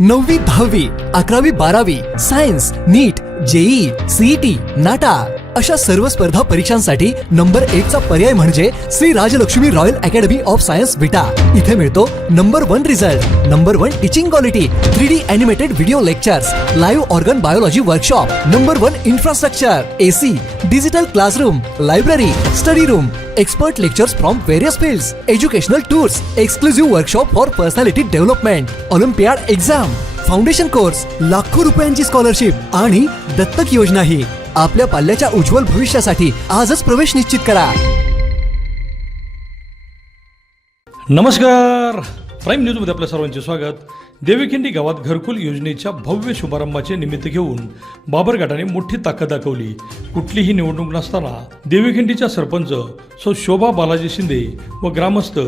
9वी 10वी 11वी 12वी science NEET JEE CET NATA अशा सर्व स्पर्धा परीक्षांसाठी नंबर 1 चा पर्याय म्हणजे Shri Rajlakshmi Royal Academy of Science Vita. इथे मिळतो number 1 result, number 1 teaching quality, 3D animated video lectures, live organ biology workshop, number 1 infrastructure, AC, digital classroom, library, study room, expert lectures from various fields, educational tours, exclusive workshop for personality development, Olympiad exam, foundation course, लाखो रुपयांची scholarship आणि दत्तक योजनाही। आपल्या पाल्याच्या उज्ज्वल भविष्यासाठी आजच प्रवेश निश्चित करा। नमस्कार, प्राईम न्यूजमध्ये आपल्या सर्वांचे स्वागत। देवीखिंडी गावात घरकुल योजनेच्या भव्य शुभारंभाचे निमित्त घेऊन बाबर गटाने मोठी ताकद दाखवली। कुठलीही निवडणूक नसताना देवीखिंडीच्या सरपंच सौ शोभा बालाजी शिंदे व ग्रामस्थ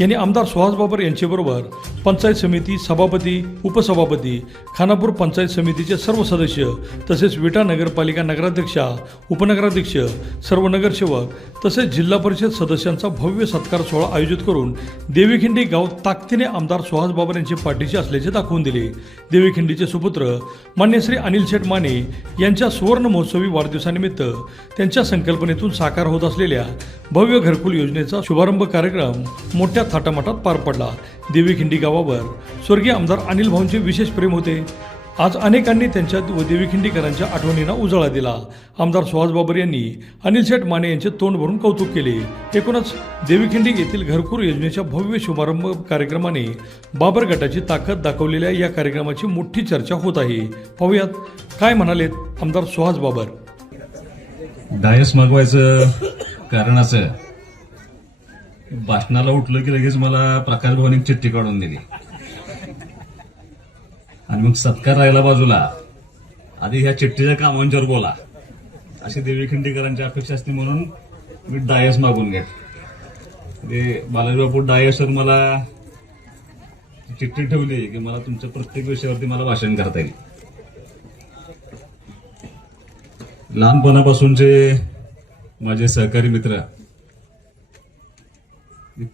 यांनी आमदार सुहास बाबर यांच्याबरोबर पंचायत समिती सभापती, उपसभापती, खानापूर पंचायत समितीचे सर्व सदस्य तसेच विटा नगरपालिका नगराध्यक्षा, उपनगराध्यक्ष, सर्व नगरसेवक तसेच जिल्हा परिषद सदस्यांचा भव्य सत्कार सोहळा आयोजित करून देवीखिंडी गाव ताकदीने आमदार सुहास बाबर यांच्या पाठीशी असल्याचे दाखवून दिले। देवीखिंडीचे सुपुत्र मान्य श्री अनिल शेठ माने यांच्या सुवर्ण महोत्सवी वाढदिवसानिमित्त त्यांच्या संकल्पनेतून साकार होत असलेल्या भव्य घरकुल योजनेचा शुभारंभ कार्यक्रम मोठ्या थाटामाटात पार पडला। देवीखिंडी गावावर स्वर्गीय आमदार अनिल भाऊंचे विशेष प्रेम होते। आज अनेकांनी त्यांच्या व देवीखिंडीकरांच्या आठवणींना उजाळा दिला। आमदार सुहास बाबर यांनी अनिल शेठ माने यांचे तोंड भरून कौतुक केले। एकूणच देवीखिंडी येथील घरकुल योजनेच्या भव्य शुभारंभ कार्यक्रमाने बाबर गटाची ताकद दाखवलेल्या या कार्यक्रमाची मोठी चर्चा होत आहे। पाहूयात काय म्हणालेत आमदार सुहास बाबर। डायस मागवायचं कारण असं, भाषणाला उठलं की लगेच मला प्रकाश भाऊनी चिठ्ठी काढून दिली आणि मग सत्कार राहिला बाजूला, आधी ह्या चिठ्ठीच्या कामांच्यावर बोला अशी देवीखिंडीकरांची अपेक्षा असते, म्हणून मी डायस मागून घेतली। बालाजी बापू डायसवर मला चिठ्ठी ठेवली की मला तुमच्या प्रत्येक विषयावरती मला भाषण करता येईल। लहानपणापासूनचे माझे सहकारी मित्र,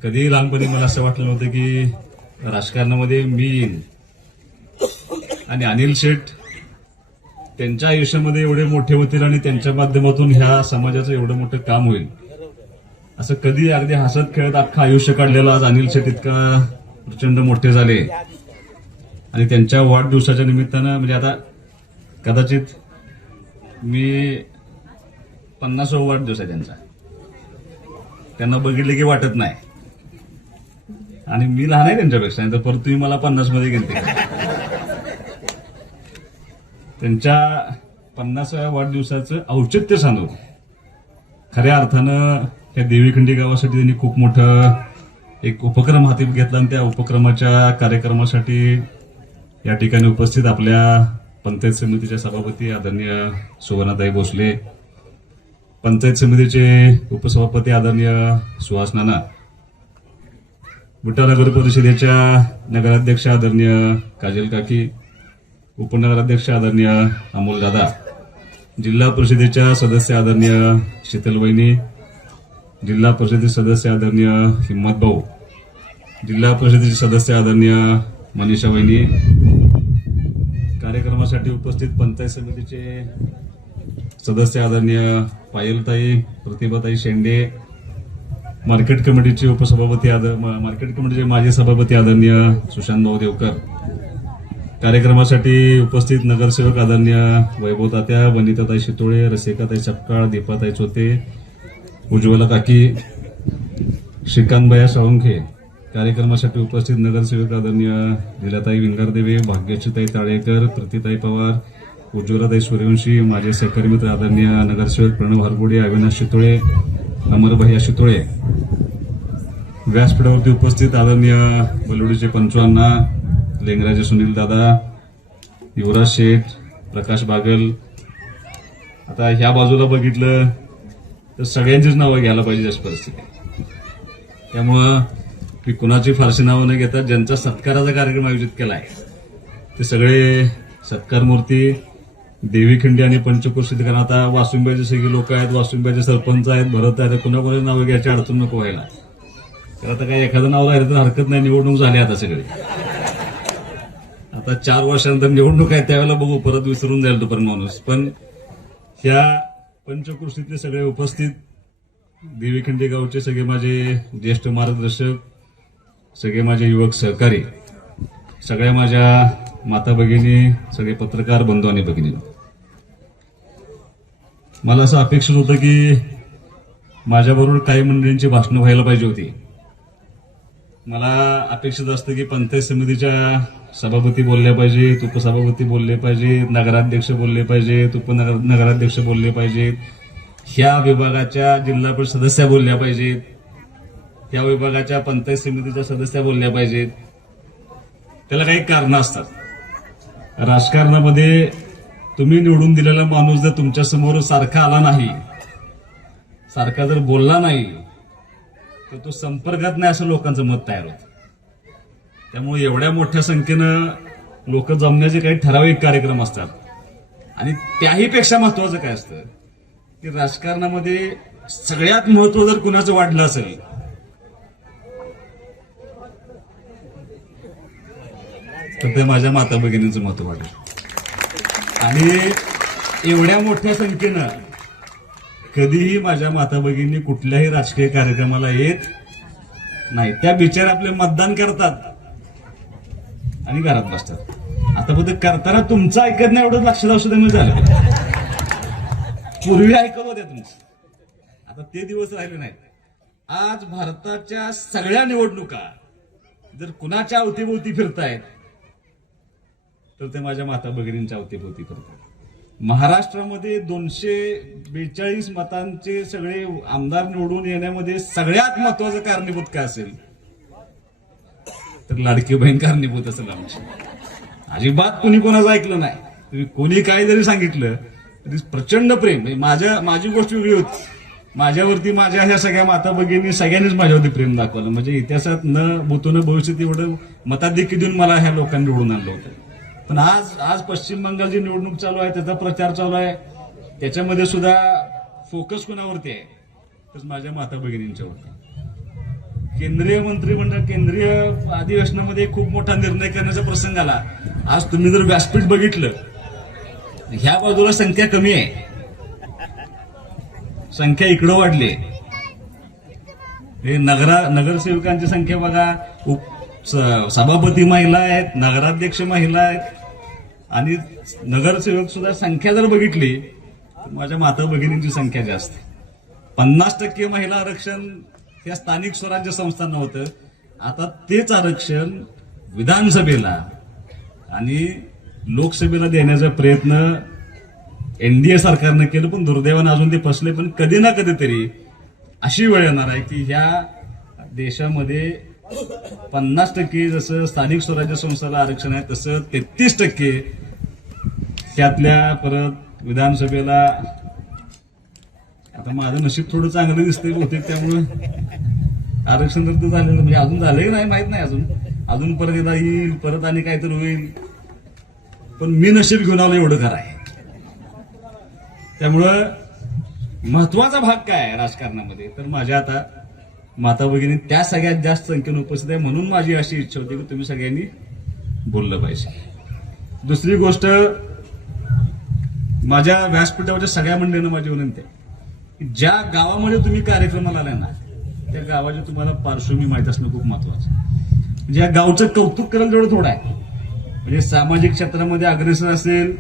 कधी लहानपणी मला असं वाटलं नव्हतं की राजकारणामध्ये मी येईन आणि अनिल शेठ त्यांच्या आयुष्यामध्ये एवढे मोठे होतील आणि त्यांच्या माध्यमातून ह्या समाजाचं एवढं मोठं काम होईल असं कधी, अगदी हसत खेळत अख्खं आयुष्य काढलेलं आज अनिल शेठ इतका प्रचंड मोठे झाले। आणि त्यांच्या वाढदिवसाच्या निमित्तानं म्हणजे आता कदाचित मी 50वा वाढदिवस आहे त्यांचा, त्यांना बघितले की वाटत नाही आणि मी लहान आहे त्यांच्यापेक्षा, तर परत तुम्ही मला 50 मध्ये घेते। त्यांच्या 50व्या वाढदिवसाचं औचित्य साधून खऱ्या अर्थानं त्या देवीखिंडी गावासाठी त्यांनी खूप मोठं एक उपक्रम हाती घेतला आणि त्या उपक्रमाच्या कार्यक्रमासाठी या ठिकाणी उपस्थित आपल्या पंचायत समितीच्या सभापती आदरणीय सुवर्णाताई भोसले, पंचायत समितीचे उपसभापती आदरणीय सुहास नाना, विटा नगर परिषदेच्या नगराध्यक्ष आदरणीय काजल काकी, उपनगराध्यक्ष आदरणीय अमोल दादा, जिल्हा परिषदेच्या सदस्य आदरणीय शीतल वहिनी, जिल्हा परिषदेचे सदस्य आदरणीय हिम्मत भाऊ, जिल्हा परिषदेचे सदस्य आदरणीय मनीषा वहिनी, कार्यक्रमासाठी उपस्थित पंचायत समितीचे सदस्य आदरणीय पायलताई, प्रतिभाताई शेंडे, मार्केट कमिटीचे उपसभापती मार्केट कमिटीचे माजी सभापती आदरणीय सुशांत भाऊ देवकर, कार्यक्रमासाठी उपस्थित नगरसेवक आदरणीय वैभव तात्या, वनिताताई शितोळे, रसिकाताई सपकाळ, दीपाताई चोते, उज्ज्वला काकी, श्रीकांतबाया साळुंखे, कार्यक्रमासाठी उपस्थित नगरसेवक आदरणीय लीलाताई विंगारदेवे, भाग्यश्रीताई ताळेकर, प्रतिताई पवार, उज्ज्वलाताई सूर्यवंशी, माझे सहकारी मित्र आदरणीय नगरसेवक प्रणव हरगोडे, अविनाश शितोळे, अमरभैया शितोळे, व्यासपीठावरती उपस्थित आदरणीय बलवडीचे पंचवांना, लेंगराजे सुनील दादा, युवराज शेठ, प्रकाश बागल। आता ह्या बाजूला बघितलं तर सगळ्यांचीच नावं घ्यायला पाहिजे अशी परिस्थिती आहे, त्यामुळं मी कुणाची फारशी नावं न घेता ज्यांचा सत्काराचा कार्यक्रम आयोजित केलाय ते सगळे सत्कार मूर्ती देवीखिंडी आणि पंचक्रोशीत, कारण आता वासुंब्याचे सगळे लोक आहेत, वासुंब्याचे सरपंच आहेत, भरत आहेत, कुणाकोणाची नावं घ्यायची अडचण नको व्हायला। तर आता काही एखादं नाव राहिलं तर हरकत नाही, निवडणूक झाली आता सगळी। आता 4 वर्षानंतर निवडणूक आहे त्यावेळेला बघू, परत विसरून जाईल तोपर्यंत माणूस. पण ह्या पंचकृषीतले सगळे उपस्थित देवीखिंडी गावचे सगळे माझे ज्येष्ठ मार्गदर्शक, सगळे माझे युवक सहकारी, सगळ्या माझ्या माता भगिनी, सगळे पत्रकार बंधू आणि भगिनी, मला असं अपेक्षित होतं की माझ्याबरोबर काही मंडळींची भाषणं व्हायला पाहिजे होती. मला अपेक्षित असतं की पंचायत समितीच्या सभापती बोलल्या पाहिजेत, उपसभापती बोलले पाहिजेत, नगराध्यक्ष बोलले पाहिजेत, उपनगराध्यक्ष बोलले पाहिजेत, ह्या विभागाच्या जिल्हा परिषद सदस्या बोलल्या पाहिजेत, या विभागाच्या पंचायत समितीच्या सदस्या बोलल्या पाहिजेत. त्याला काही कारणं असतात. राजकारणामध्ये तुम्ही निवडून दिलेला माणूस जर तुमच्या समोर सारखा आला नाही, सारखा जर बोलला नाही, तर तो संपर्कात नाही असं लोकांचं मत तयार होतं. त्यामुळे एवढ्या मोठ्या संख्येनं लोक जमण्याचे काही ठराविक कार्यक्रम असतात. आणि त्याहीपेक्षा महत्वाचं काय असतं की राजकारणामध्ये सगळ्यात महत्व जर कुणाचं वाढलं असेल तर ते माझ्या माता भगिनींचं महत्व वाढलं. आणि एवढ्या मोठ्या संख्येनं कधीही माझ्या माता भगिनी कुठल्याही राजकीय कार्यक्रमाला येत नाही. त्या बिचार आपले मतदान करतात आणि घरात बसतात. आता फक्त करताना तुमचं ऐकत नाही एवढं लक्षात असू दे झालं. पूर्वी ऐकत होत्या तुमचं, आता ते दिवस राहिले नाहीत. आज भारताच्या सगळ्या निवडणुका जर कुणाच्या अवतीभोवती फिरतायत तर ते माझ्या माता भगिनींच्या अवतीभोवती फिरतात. महाराष्ट्रामध्ये 242 मतांचे सगळे आमदार निवडून येण्यामध्ये सगळ्यात महत्वाचं कारणीभूत काय असेल तर लाडकी बहीण कारणीभूत असेल. आमची अजिबात कुणी कोणाचं ऐकलं नाही. तुम्ही कोणी काय जरी सांगितलं तरी प्रचंड प्रेम. माझी गोष्ट वेगळी होती. माझ्यावरती माझ्या ह्या सगळ्या माता भगिनी सगळ्यांनीच माझ्यावरती प्रेम दाखवलं. म्हणजे इतिहासात न भूतो न भविष्यात एवढं मताधिक्य देऊन मला ह्या लोकांनी निवडून आणलं होतं. पण आज पश्चिम बंगालची निवडणूक चालू आहे, त्याचा प्रचार चालू आहे, त्याच्यामध्ये सुद्धा फोकस कोणावरती आहे तर माझ्या माता भगिनींच्यावरती. केंद्रीय मंत्रिमंडळ केंद्रीय अधिवेशनामध्ये खूप मोठा निर्णय करण्याचा प्रसंग आला. आज तुम्ही जर व्यासपीठ बघितलं, ह्या बाजूला संख्या कमी आहे, संख्या इकडं वाढली. हे नगरसेवकांची संख्या बघा, सभापती महिला आहेत, नगराध्यक्ष महिला आहेत आणि नगरसेवक सुद्धा संख्या जर बघितली तर माझ्या माता भगिनींची संख्या जास्त. 50% महिला आरक्षण या स्थानिक स्वराज्य संस्थांना होतं. आता तेच आरक्षण विधानसभेला आणि लोकसभेला देण्याचा प्रयत्न एनडीए सरकारनं केलं, पण दुर्दैवानं अजून ते फसले. पण कधी ना कधीतरी अशी वेळ येणार आहे की ह्या देशामध्ये 50% जसं स्थानिक स्वराज्य संस्थाला आरक्षण आहे तसं 33% त्यातल्या परत विधानसभेला. आता माझं नशीब थोडं चांगलं दिसतंय बहुतेक, त्यामुळे आरक्षण रद्द झालेलं म्हणजे अजून झालंय की नाही माहित नाही. अजून परत एकदा येईल, परत आणि काहीतरी होईल. पण मी नशीब घेऊन आलो एवढं खरं आहे. त्यामुळं महत्वाचा भाग काय आहे राजकारणामध्ये तर माझ्या आता माता भगिनी त्या सगळ्यात जास्त संख्येने उपस्थित आहे. म्हणून माझी अशी इच्छा होती की तुम्ही सगळ्यांनी बोललं पाहिजे. दुसरी गोष्ट, माझ्या व्यासपीठावरच्या सगळ्या मंडळींना माझी विनंती आहे की ज्या गावामध्ये तुम्ही कार्यक्रमाला आलाय ना त्या गावाची तुम्हाला पार्श्वभूमी माहीत असणं खूप महत्वाचं. म्हणजे या गावचं कौतुक करायला जेवढं थोडं आहे. म्हणजे सामाजिक क्षेत्रामध्ये अग्रेसर असेल,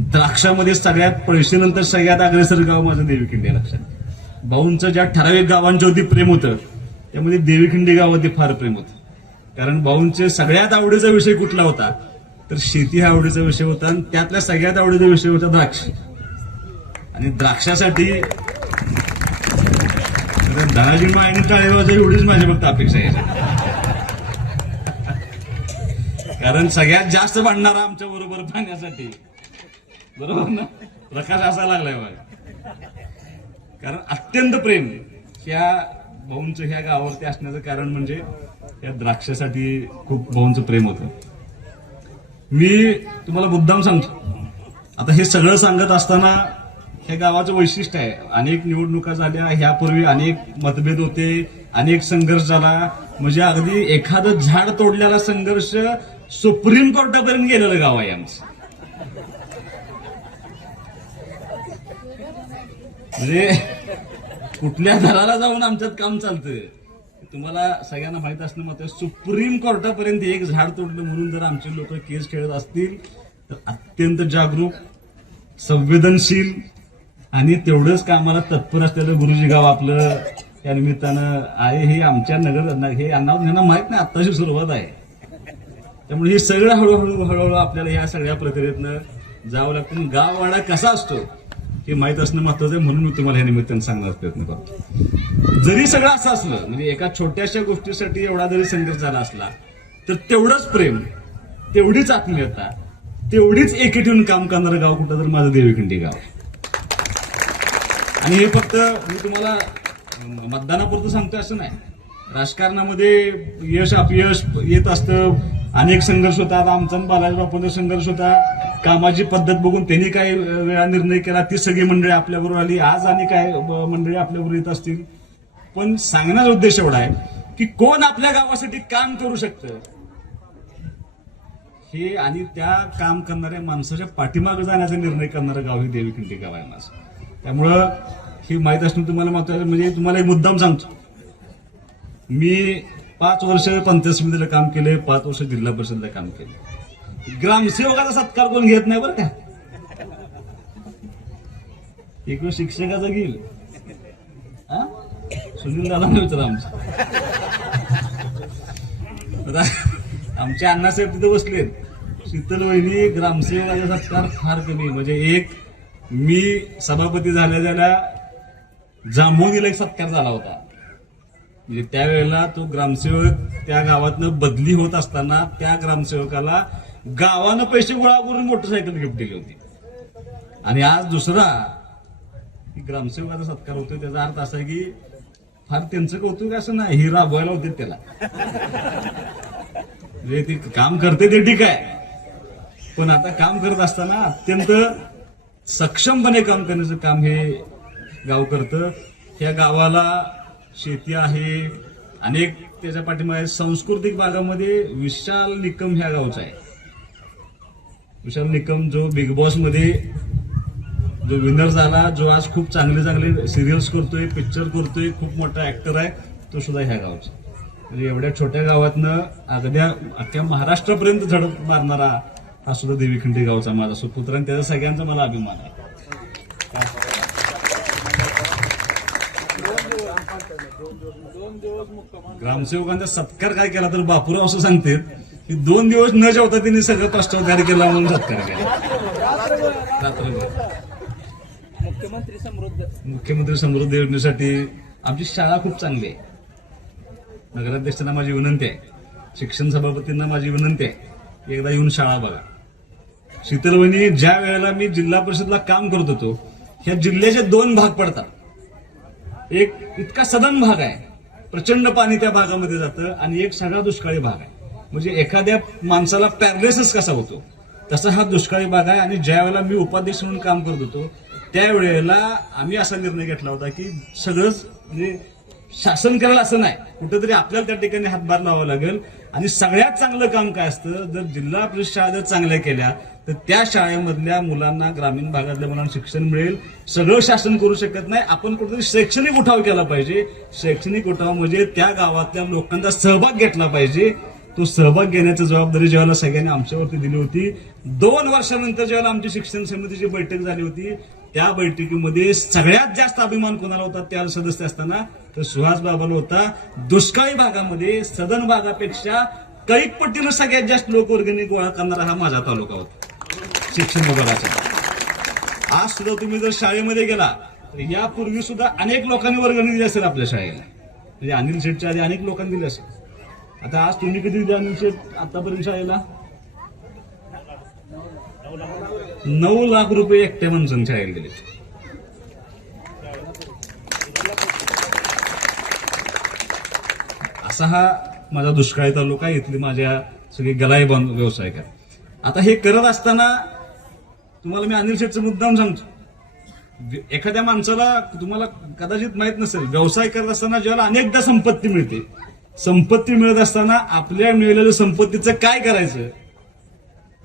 द्राक्षामध्ये सगळ्यात पैसेनंतर सगळ्यात अग्रेसर गाव माझं देवीखिंडी आहे. लक्षात, भाऊंचं ज्या ठराविक गावांच्यावरती प्रेम होतं त्यामध्ये देवीखिंडी गावावरती फार प्रेम होतं. कारण भाऊंचे सगळ्यात आवडीचा विषय कुठला होता तर शेती हा आवडीचा विषय होता आणि त्यातल्या सगळ्यात आवडीचा विषय होता द्राक्ष. आणि द्राक्षासाठी धनाजी मायने टाळेवाजा एवढीच माझी फक्त अपेक्षा आहे. कारण सगळ्यात जास्त भांडणारा आमच्या बरोबर पाण्यासाठी, बरोबर ना, प्रकाश असा लागलाय बघा. कारण अत्यंत प्रेम ह्या भाऊंचं ह्या गावावरती असण्याचं कारण म्हणजे या द्राक्षासाठी खूप भाऊंचं प्रेम होतं. मी तुम्हाला मुद्दाम सांगतो, आता हे सगळं सांगत असताना ह्या गावाचं वैशिष्ट्य आहे. अनेक निवडणुका झाल्या, ह्यापूर्वी अनेक मतभेद होते, अनेक संघर्ष झाला. म्हणजे अगदी एखादं झाड तोडलेला संघर्ष सुप्रीम कोर्टापर्यंत गेलेलं गाव आहे आमचं. म्हणजे कुठल्या दराला जाऊन आमच्यात काम चालतं तुम्हाला सगळ्यांना माहित असणं मात्र सुप्रीम कोर्टापर्यंत एक झाड तोडलं म्हणून जर आमचे लोक केस खेळत असतील तर अत्यंत जागरूक, संवेदनशील आणि तेवढंच कामाला तत्पर असलेलं गुरुजी गाव आपलं या निमित्तानं आहे. हे आमच्या नगर हे यांना माहित नाही, आत्ताची सुरुवात आहे. त्यामुळे हे सगळं हळूहळू आपल्याला या सगळ्या प्रक्रियेतनं जावं लागतं. गाववाडा कसा असतो हे माहित असणं महत्वाचं आहे, म्हणून मी तुम्हाला या निमित्तानं सांगण्याचा प्रयत्न करतो. जरी सगळं असं असलं म्हणजे एका छोट्याशा गोष्टीसाठी एवढा जरी संघर्ष झाला असला तर तेवढंच प्रेम, तेवढीच आत्मीयता, तेवढीच एकी ठेवून काम करणारं गाव कुठं तर माझं देवीखिंडी गाव. आणि हे फक्त मी तुम्हाला मतदानापुरतं सांगतो असं नाही. राजकारणामध्ये यश अपयश येत असतं, अनेक संघर्ष होतात. आमचा बालाजी बापूंचा संघर्ष होता. कामाची पद्धत बघून त्यांनी काही वेळा निर्णय केला, ती सगळी मंडळी आपल्याबरोबर आली. आज आणि काय मंडळी आपल्याबरोबर येत असतील. पण सांगण्याचा उद्देश एवढा आहे की कोण आपल्या गावासाठी काम करू शकतं हे आणि त्या काम करणाऱ्या माणसाच्या पाठीमागे जाण्याचा निर्णय करणारं गाव हे देवीखिंडी गाव आहे माझं. त्यामुळं हे माहीत असणं तुम्हाला मात्र म्हणजे तुम्हाला एक मुद्दाम सांगतो. मी 5 वर्ष पंचायत समितीला काम केले, 5 वर्ष जिल्हा परिषदला काम केले. ग्रामसेवकाचा सत्कार कोण घेत नाही बरं का. एक वेळ शिक्षकाचा घेईल, सुनील दादा विचार आमच्या अण्णासाहेब तिथे बसलेत. शीतल वहिनी ग्रामसेवकाचा सत्कार फार कमी. म्हणजे एक मी सभापती झाल्या जांभोनीला एक सत्कार झाला होता. म्हणजे त्यावेळेला तो ग्रामसेवक त्या गावातनं बदली होत असताना त्या ग्रामसेवकाला गावानं पैसे गोळा करून मोटरसायकल गिफ्ट दिली होती. आणि आज दुसरा ग्रामसेवकाचा सत्कार होतो. त्याचा अर्थ असा आहे की फार त्यांचं कौतुक असं नाही, ही राबवायला होते त्याला. म्हणजे ते काम करते ते ठीक आहे, पण आता काम करत असताना अत्यंत सक्षमपणे काम करण्याचं काम हे गाव करतं. ह्या गावाला शेती आहे, अनेक त्याच्या पाठीमागे सांस्कृतिक भागामध्ये विशाल निकम ह्या गावचा आहे. विशाल निकम जो बिग बॉस मध्ये जो विनर झाला, जो आज खूप चांगले सिरियल्स करतोय, पिक्चर करतोय, खूप मोठा ऍक्टर आहे, तो सुद्धा ह्या गावचा. म्हणजे एवढ्या छोट्या गावातनं अख्ख्या महाराष्ट्रापर्यंत झडप मारणारा हा सुद्धा देवीखिंडी गावचा माझा सुपुत्र आणि त्याचा सगळ्यांचा मला अभिमान आहे. ग्रामसेवकांचा सत्कार काय केला तर बापूराव असं सांगते की 2 दिवस न जेवता त्यांनी सगळं प्रस्ताव तयार केला म्हणून सत्कार केला. रात्रभर मुख्यमंत्री समृद्धी योजनेसाठी आमची शाळा खूप चांगली आहे. नगराध्यक्षांना माझी विनंती आहे, शिक्षण सभापतींना माझी विनंती आहे, एकदा येऊन शाळा बघा. शीतलवहिनी ज्या वेळेला मी जिल्हा परिषदला काम करत होतो, ह्या जिल्ह्याचे 2 भाग पडतात. एक इतका सदन भाग आहे, प्रचंड पाणी त्या भागामध्ये जातं, आणि एक सगळा दुष्काळी भाग आहे. म्हणजे एखाद्या माणसाला पॅरालिसिस कसा होतो तसा हा दुष्काळी भाग आहे. आणि ज्या वेळेला मी उपाध्यक्ष म्हणून काम करत होतो त्यावेळेला आम्ही असा निर्णय घेतला होता की सगळंच म्हणजे शासन करायला असं नाही, कुठेतरी आपल्याला त्या ठिकाणी हातभार लावावा लागेल. आणि सगळ्यात चांगलं काम काय असतं, जर जिल्हा परिषद शाळा जर चांगल्या केल्या तर त्या शाळेमधल्या मुलांना, ग्रामीण भागातल्या मुलांना शिक्षण मिळेल. सगळं शासन करू शकत नाही, आपण कुठेतरी शैक्षणिक उठाव केला पाहिजे. शैक्षणिक उठाव म्हणजे त्या गावातल्या लोकांचा सहभाग घेतला पाहिजे. तो सहभाग घेण्याची जबाबदारी ज्यावेळेला सगळ्यांनी आमच्यावरती दिली होती. 2 वर्षानंतर ज्यावेळेला आमची शिक्षण समितीची बैठक झाली होती, त्या बैठकीमध्ये सगळ्यात जास्त अभिमान कोणाला होता त्या सदस्य असताना तर सुहास बाबाला होता. दुष्काळी भागामध्ये सदन भागापेक्षा कैक पट्टीनं सगळ्यात जास्त लोकवर्गणी गोळा करणारा हा माझा तालुका होता शिक्षण विभागाचा. आज सुद्धा तुम्ही जर शाळेमध्ये गेला तर यापूर्वी सुद्धा अनेक लोकांनी वर्गणी दिली असेल आपल्या शाळेला. म्हणजे अनिल शेठच्या आधी अनेक लोकांनी दिली असेल. आता आज तुम्ही किती दिली अनिल शेठ आतापर्यंत शाळेला? 9 लाख रुपये एकट्या माणसांनी शाळेला दिले. असा हा माझा दुष्काळी तालुका, इथली माझ्या सगळी गलाई व्यावसायिक आहे. आता हे करत असताना तुम्हाला मी अनिल शेठचा मुद्दाम सांगतो. एखाद्या माणसाला तुम्हाला कदाचित माहित नसेल, व्यवसाय करत असताना ज्याला अनेकदा संपत्ती मिळते संपत्ती मिळत असताना आपल्या मिळालेल्या संपत्तीचं काय करायचं,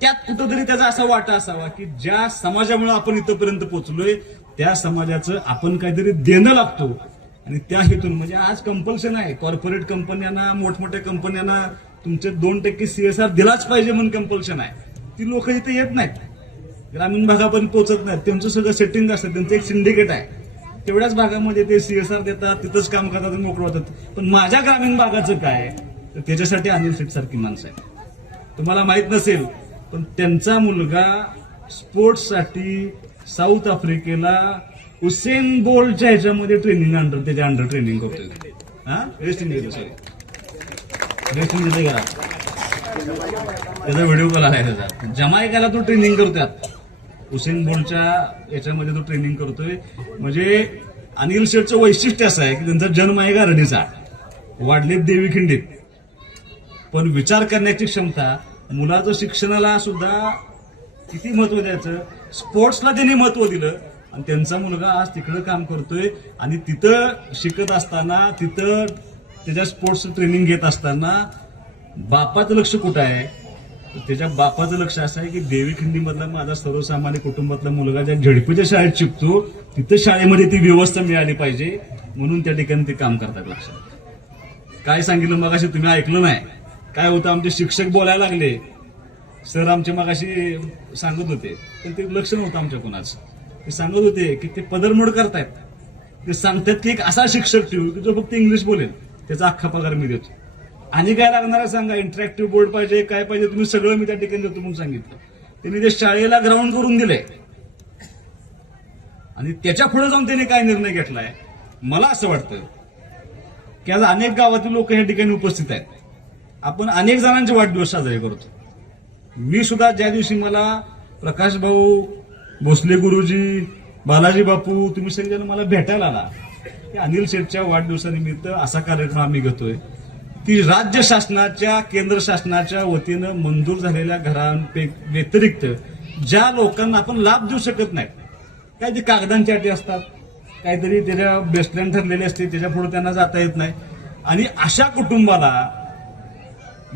त्यात कुठंतरी त्याचा असा वाटा असावा की ज्या समाजामुळे आपण इथपर्यंत पोहोचलोय त्या समाजाचं आपण काहीतरी देणं लागतो. आणि त्या हेतून म्हणजे आज कंपल्शन आहे कॉर्पोरेट कंपन्यांना, मोठमोठ्या कंपन्यांना तुमचे 2% CSR दिलाच पाहिजे म्हणून कंपल्शन आहे. ती लोक इथे येत नाहीत, ग्रामीण भागापर्यंत पोहोचत नाहीत. त्यांचं सगळं सेटिंग असतं, त्यांचं एक सिंडिकेट आहे. तेवढ्याच भागामध्ये ते CSR देतात, तिथंच काम करतात आणि मोकळं होतात. पण माझ्या ग्रामीण भागाचं काय, तर त्याच्यासाठी अनिल शेठ सारखी माणसं आहे. तुम्हाला माहित नसेल पण त्यांचा मुलगा स्पोर्ट्ससाठी साऊथ आफ्रिकेला हुसेन बोल्टच्या ह्याच्यामध्ये त्याच्या अंडर ट्रेनिंग करतोय. हा वेस्ट इंडिज घरा त्याचा व्हिडिओ कॉल आहे त्याचा. जमायकाला तो ट्रेनिंग करतात, हुसेन बोल्टच्या याच्यामध्ये तो ट्रेनिंग करतोय. म्हणजे अनिल शेठचं वैशिष्ट्य असं आहे की त्यांचा जन्म आहे गारडीचा, वाढलेत देवीखिंडीत, पण विचार करण्याची क्षमता, मुलाचं शिक्षणाला सुद्धा किती महत्व द्यायचं, स्पोर्ट्सला त्यांनी महत्व दिलं. आणि त्यांचा मुलगा आज तिकडं काम करतोय आणि तिथं शिकत असताना, तिथं त्याच्या स्पोर्ट्स ट्रेनिंग घेत असताना बापाचं लक्ष कुठं आहे, तर त्याच्या बापाचं लक्ष असं आहे की देवीखिंडीमधला माझा सर्वसामान्य कुटुंबातला मुलगा ज्या झडपीच्या शाळेत शिकतो तिथं शाळेमध्ये ती व्यवस्था मिळाली पाहिजे म्हणून त्या ठिकाणी ते काम करतात. लक्षात काय सांगितलं मगाशी तुम्ही ऐकलं नाही, काय होतं आमचे शिक्षक बोलायला लागले, सर आमचे मगाशी सांगत होते, पण ते लक्ष नव्हतं आमच्या कोणाचं. ते सांगत होते की ते पदरमोड करतायत. ते सांगतात की एक असा शिक्षक ठेवू की जो फक्त इंग्लिश बोलेल, त्याचा अख्खा पगार मी देतो. आणि काय लागणार आहे सांगा, इंटरॅक्टिव्ह बोर्ड पाहिजे, काय पाहिजे, तुम्ही सगळं मी त्या ठिकाणी देतो म्हणून सांगितलं. त्यांनी ते शाळेला ग्राउंड करून दिले आणि त्याच्या पुढे जाऊन त्यांनी काय निर्णय घेतलाय, मला असं वाटतं की आज अनेक गावातील लोक या ठिकाणी उपस्थित आहेत. आपण अनेक जणांचे वाढदिवस साजरे करतो. मी सुद्धा ज्या दिवशी मला प्रकाश भाऊ, भोसले गुरुजी, बालाजी बापू, तुम्ही सगळेजण मला भेटायला आला की अनिल शेठच्या वाढदिवसानिमित्त असा कार्यक्रम आम्ही घेतोय की राज्य शासनाच्या, केंद्र शासनाच्या वतीनं मंजूर झालेल्या घरांपैकी व्यतिरिक्त ज्या लोकांना आपण लाभ देऊ शकत नाही, काय ते कागदांच्या अटी असतात, काहीतरी त्याच्या बेस्टलाईन ठरलेली असते, त्याच्या पुढे त्यांना जाता येत नाही. आणि अशा कुटुंबाला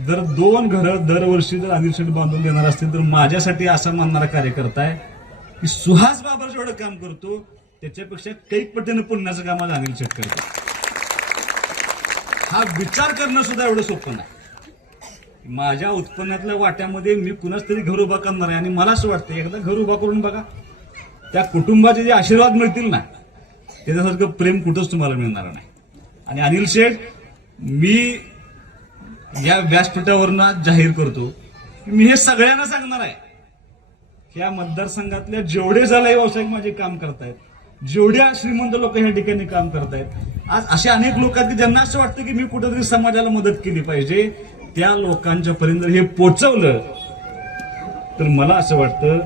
जर 2 घरं दरवर्षी जर अनिल शेठ बांधून देणार असतील तर माझ्यासाठी असं मानणारा कार्यकर्ता आहे की सुहास बाबर जेवढं काम करतो त्याच्यापेक्षा कैक पटीनं पुण्याचं काम आज अनिल शेठ करतो. हा विचार करणं सुद्धा एवढं सोपं नाही. माझ्या उत्पन्नातल्या वाट्यामध्ये मी कुणाच तरी घर उभा करणार आहे आणि मला असं वाटतं एकदा घर उभा करून बघा, त्या कुटुंबाचे जे आशीर्वाद मिळतील ना त्याच्यासारखं प्रेम कुठंच तुम्हाला मिळणार नाही. आणि अनिल शेठ, मी या व्यासपीठावरनं जाहीर करतो की मी हे सगळ्यांना सांगणार आहे, या मतदारसंघातल्या जेवढे झाले व्यावसायिक माझे काम करतायत, जेवढ्या श्रीमंत लोक या ठिकाणी काम करतायत, आज असे अनेक लोक आहेत की ज्यांना असं वाटतं की मी कुठेतरी समाजाला मदत केली पाहिजे, त्या लोकांच्या पर्यंत हे पोहोचवलं तर मला असं वाटतं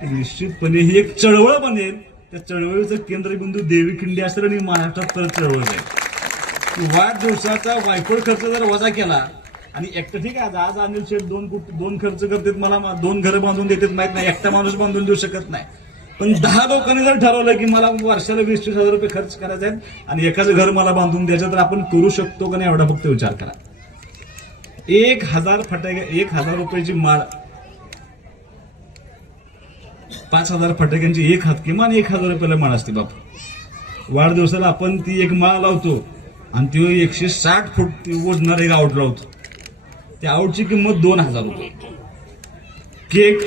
की निश्चितपणे ही एक चळवळ बनेल. त्या चळवळीचं केंद्रबिंदू देवीखिंडी असेल आणि महाराष्ट्रात परत चळवळ जाईल. वाढदिवसाचा वायफळ खर्च जर वजा केला आणि एकटं ठीक आहे, आज अनिल शेठ 2 खर्च करतात, मला 2 घरं बांधून देतात माहित नाही, एकटा माणूस बांधून देऊ शकत नाही. पण 10 लोकांनी जर ठरवलं की मला वर्षाला 20,000 रुपये खर्च करायचे आहेत आणि एकाचं घर मला बांधून द्यायचं, तर आपण करू शकतो का नाही एवढा फक्त विचार करा. 1,000 फटाके, 1,000 रुपयाची माळ, 5,000 फटाक्यांची एक हात, किमान 1,000 रुपयाला माळ असते बापू. वाढदिवसाला आपण ती एक माळ लावतो आणि ती 160 फूट वजणार एक आऊट लावतो. त्या आऊटची किंमत 2,000 रुपये. केक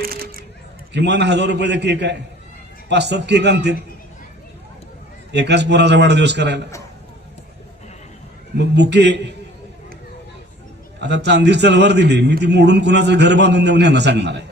किमान 1,000 रुपयाचा केक आहे, 5-7 केक आणतात एकाच पोराचा वाढदिवस करायला. मग बुके, आता चांदी तलवार दिली, मी ती मोडून कुणाचं घर बांधून देऊन यांना सांगणार आहे.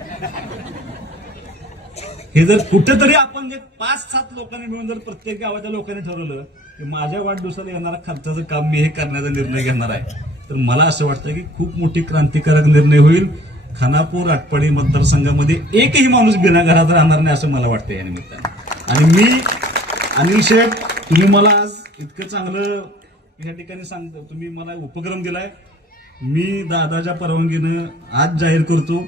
हे जर कुठेतरी आपण 5-7 लोकांनी मिळून जर प्रत्येक गावाच्या लोकांनी ठरवलं की माझ्या वाढदिवसाला येणारा खर्चाचं काम मी हे करण्याचा निर्णय घेणार आहे, तर मला असं वाटतं की खूप मोठी क्रांतिकारक निर्णय होईल. खानापूर, आटपाडी मतदारसंघामध्ये एकही माणूस बिना घरात राहणार नाही असं मला वाटतं या निमित्तानं. आणि मी अनिल शेठ, तुम्ही मला आज इतकं चांगलं या ठिकाणी सांगतो, तुम्ही मला उपक्रम दिलाय, मी दादाच्या परवानगीनं आज जाहीर करतो,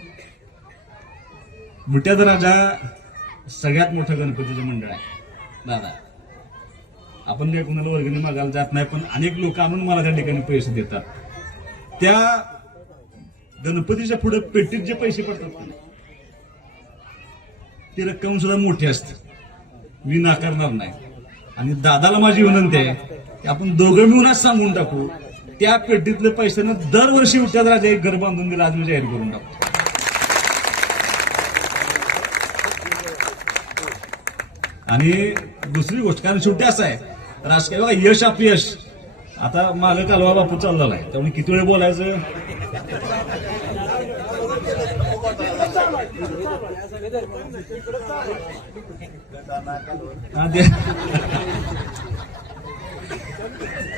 विट्याचा राजा सगळ्यात मोठं गणपतीचं मंडळ आहे दादा. आपण काही कुणाला वर्गणी मागायला जात नाही, पण अनेक लोक आणून मला त्या ठिकाणी पैसे देतात. त्या गणपतीच्या पुढे पेटीत जे पैसे पडतात ना, ती रक्कम सुद्धा मोठी असते, मी नाकारणार नाही. आणि दादाला माझी विनंती आहे की आपण दोघं मिळूनच सांगून टाकू, त्या पेटीतल्या पैशानं दरवर्षी उठ्यात राजा एक घर बांधून दिलं, आज मी जाहीर करून टाकतो. आणि दुसरी गोष्ट, कारण शेवटी असं आहे राजकीय बघा, यश अपयश, आता मागे कालवा बापू चाललेला आहे, त्यामुळे किती वेळ बोलायचं.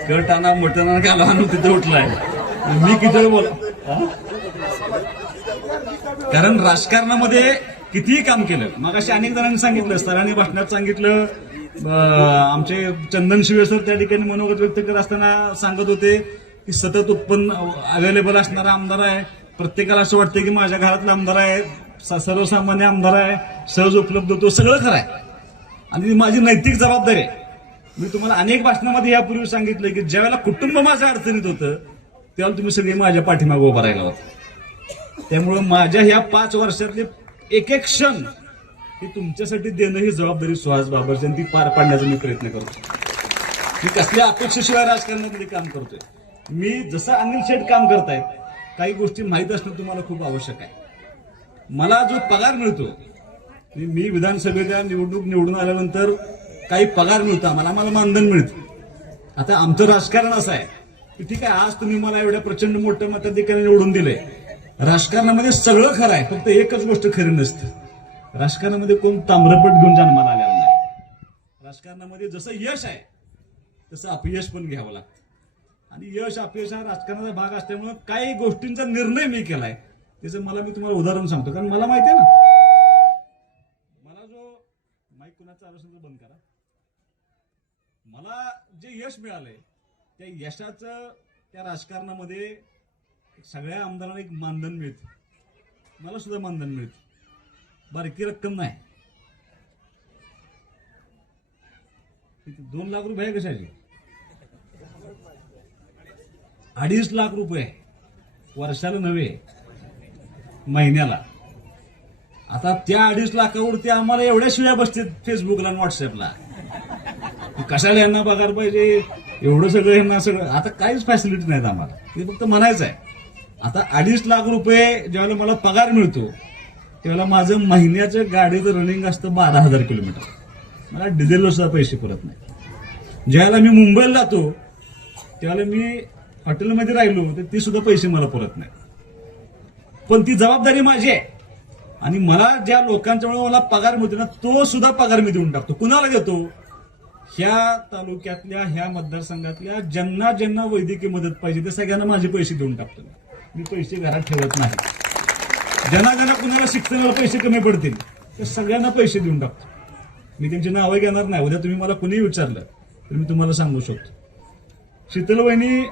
गटाना मटना कालवा तिथे उठलाय, मी किती वेळ बोला. कारण राजकारणामध्ये कितीही काम केलं, मग अशी अनेक जणांनी सांगितलं, सरांनी भाषणात सांगितलं, आमचे चंदन शिवे सर त्या ठिकाणी मनोगत व्यक्त करत असताना सांगत होते की सतत उत्पन्न अवेलेबल असणारा आमदार आहे, प्रत्येकाला असं वाटतं की माझ्या घरातला आमदार आहे, सर्वसामान्य आमदार आहे, सहज उपलब्ध होतो, सगळं खरं आहे. आणि माझी नैतिक जबाबदारी आहे. मी तुम्हाला अनेक भाषणामध्ये यापूर्वी सांगितलं की ज्यावेळेला कुटुंब माझ्या अडचणीत होतं त्यावेळेला तुम्ही सगळे माझ्या पाठीमागे उभा राहिला होता. त्यामुळे माझ्या ह्या 5 वर्षातले एक एक क्षण हे तुमच्यासाठी देणं ही जबाबदारी सुहास बाबरची, ती पार पाडण्याचा मी प्रयत्न करतो. मी कसल्या अपेक्षेशिवाय राजकारणामध्ये काम करतोय. मी जसं अनिल शेठ काम करतायत, काही गोष्टी माहीत असणं तुम्हाला खूप आवश्यक आहे. मला जो पगार मिळतो, मी विधानसभेच्या निवडणूक निवडून आल्यानंतर काही पगार मिळतो, आम्हाला मानधन मिळतं. आता आमचं राजकारण असं आहे की ठीक आहे, आज तुम्ही मला एवढ्या प्रचंड मोठ्या मताधिकाऱ्याने निवडून दिलंय. राजकारणामध्ये सगळं खरं आहे, फक्त एकच गोष्ट खरी नसते. राजकारणामध्ये कोण ताम्रपट घेऊन जन्माला आलेला नाही. राजकारणामध्ये जसं यश आहे तसं अपयश पण घ्यावं लागतं. आणि यश अपयश हा राजकारणाचा भाग असल्यामुळे काही गोष्टींचा निर्णय मी केलाय, त्याचं मी तुम्हाला उदाहरण सांगतो. कारण मला माहिती आहे ना, मला जो माईक कुणाचा चालू असेल तर बंद करा, मला जे यश मिळालंय त्या यशाचं त्या राजकारणामध्ये सगळ्या आमदारांना एक मानधन मिळतं, मला सुद्धा मानधन मिळतं. बारकी रक्कम नाही. 2 लाख रुपये कशाचे? 2.5 लाख रुपये वर्षाला नव्हे, महिन्याला. आता त्या 2.5 लाखावरती आम्हाला एवढ्या शिव्या बसतात फेसबुकला आणि व्हॉट्सअपला, कशाला यांना पगार पाहिजे, एवढं सगळं यांना सगळं. आता काहीच फॅसिलिटी नाहीत आम्हाला, ते फक्त म्हणायचं आहे. आता 2.5 लाख रुपये ज्यावेळेला मला पगार मिळतो त्यावेळेला माझं महिन्याचं गाडीचं रनिंग असतं 12,000 किलोमीटर. मला डिझेलला सुद्धा पैसे पुरत नाही. ज्यावेळेला मी मुंबईला जातो त्यावेळेला मी हॉटेलमध्ये राहिलो तर ती सुद्धा पैसे मला पुरत नाही. पण ती जबाबदारी माझी आहे. आणि मला ज्या लोकांच्यामुळे मला पगार मिळतो ना, तो सुद्धा पगार मी देऊन टाकतो. कुणाला देतो? ह्या तालुक्यातल्या, ह्या मतदारसंघातल्या ज्यांना ज्यांना वैद्यकीय मदत पाहिजे ते सगळ्यांना माझे पैसे देऊन टाकतो. मी पैसे घरात ठेवत नाही. ज्यांना ज्यांना कुणाला शिक्षणाला पैसे कमी पडतील तर सगळ्यांना पैसे देऊन टाकतो. मी त्यांची नावं घेणार नाही. उद्या तुम्ही मला कुणीही विचारलं तर मी तुम्हाला सांगू शकतो. शीतल वहिनी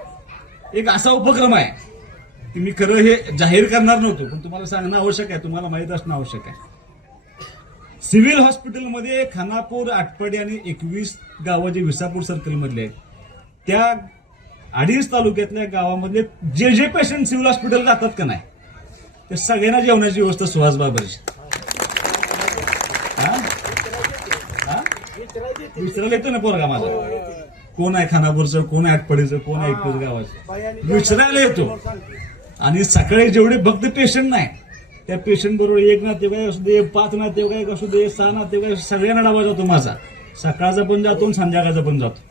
एक असा उपक्रम आहे की मी खरं हे जाहीर करणार नव्हतो, पण तुम्हाला सांगणं आवश्यक आहे, तुम्हाला माहित असणं आवश्यक आहे. सिव्हिल हॉस्पिटलमध्ये खानापूर, आटपाडी आणि 21 गावं जे विसापूर सर्कल मधले आहेत, त्या 2.5 तालुक्यातल्या गावामधले जे जे पेशंट सिव्हिल हॉस्पिटल जातात का नाही, त्या सगळ्यांना जेवणाची व्यवस्था सुहास बाबरची. विचारायला येतो ना पोरगा माझा, कोण आहे खानापूरचं, कोण आहे आटपाडीचं, कोण आहे 21 गावाचं, विचारायला येतो. आणि सकाळी जेवढे फक्त पेशंट नाही, त्या पेशंट बरोबर 1 नातेवाईक असू दे, 5 नातेवाईक असू दे, 6 नातेवाईक, सगळ्यांना डबा जातो माझा. सकाळचा पण जातो आणि संध्याकाळचा पण जातो.